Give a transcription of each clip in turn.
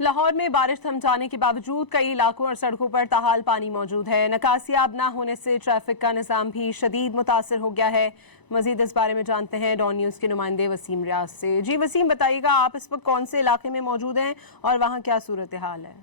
लाहौर में बारिश थम जाने के बावजूद कई इलाकों और सड़कों पर ताहाल पानी मौजूद है। निकासियाब न होने से ट्रैफिक का निज़ाम भी शदीद मुतासर हो गया है। मजीद इस बारे में जानते हैं डॉन न्यूज़ के नुमाइंदे वसीम रियाज से। जी वसीम, बताइएगा आप इस वक्त कौन से इलाके में मौजूद हैं और वहाँ क्या सूरत हाल है?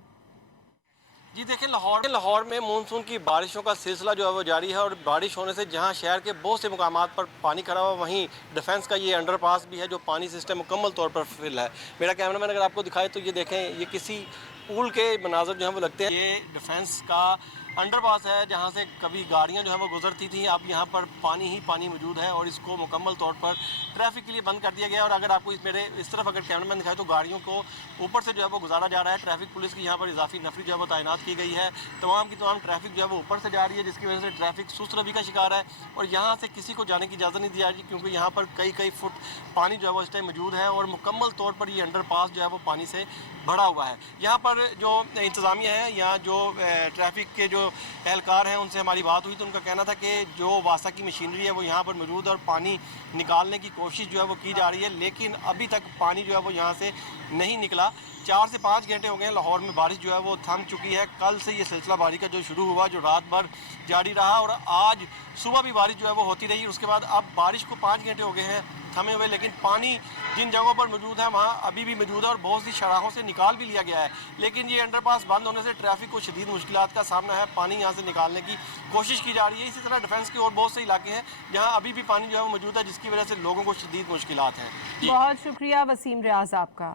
जी देखिए, लाहौर में मानसून की बारिशों का सिलसिला जो है वो जारी है और बारिश होने से जहां शहर के बहुत से मुकामात पर पानी खड़ा हुआ, वहीं डिफेंस का ये अंडरपास भी है जो पानी सिस्टम मुकम्मल तौर पर फिल है। मेरा कैमरामैन अगर आपको दिखाए तो ये देखें, ये किसी पुल के मनाजर जो है वो लगते हैं। ये डिफेंस का अंडरपास है जहाँ से कभी गाड़ियाँ जो है वो गुजरती थी, अब यहाँ पर पानी ही पानी मौजूद है और इसको मुकम्मल तौर पर ट्रैफिक के लिए बंद कर दिया गया। और अगर आपको मेरे इस तरफ अगर कैमरामैन दिखाए तो गाड़ियों को ऊपर से जो है वो गुजारा जा रहा है। ट्रैफिक पुलिस की यहाँ पर इजाफी नफरी जो है वो तैनात की गई है। तमाम की तमाम ट्रैफिक जो है वो ऊपर से जा रही है, जिसकी वजह से ट्रैफिक सुस्त रवि का शिकार है और यहाँ से किसी को जाने की इजाज़त नहीं दी जा रही, क्योंकि यहाँ पर कई फुट पानी जो है वो इस टाइम मौजूद है और मुकम्मल तौर पर ये अंडरपास जो है वो पानी से भरा हुआ है। यहाँ पर जो इंतज़ामिया है, यहाँ जो ट्रैफिक के जो एहलकार हैं उनसे हमारी बात हुई तो उनका कहना था कि जो वासा की मशीनरी है वो यहाँ पर मौजूद है और पानी निकालने की कोशिश जो है वो की जा रही है, लेकिन अभी तक पानी जो है वो यहाँ से नहीं निकला। 4 से 5 घंटे हो गए हैं लाहौर में बारिश जो है वो थम चुकी है। कल से ये सिलसिला बारिश का जो शुरू हुआ, जो रात भर जारी रहा और आज सुबह भी बारिश जो है वो होती रही। उसके बाद अब बारिश को 5 घंटे हो गए हैं थमे हुए, लेकिन पानी जिन जगहों पर मौजूद है वहाँ अभी भी मौजूद है और बहुत सी शराहों से निकाल भी लिया गया है। लेकिन ये अंडरपास बंद होने से ट्रैफिक को शदीद मुश्किलात का सामना है। पानी यहाँ से निकालने की कोशिश की जा रही है। इसी तरह डिफेंस के और बहुत से इलाके हैं जहाँ अभी भी पानी जो है वो मौजूद है, जिसकी वजह से लोगों को शदीद मुश्किलात हैं। बहुत शुक्रिया वसीम रियाज आपका।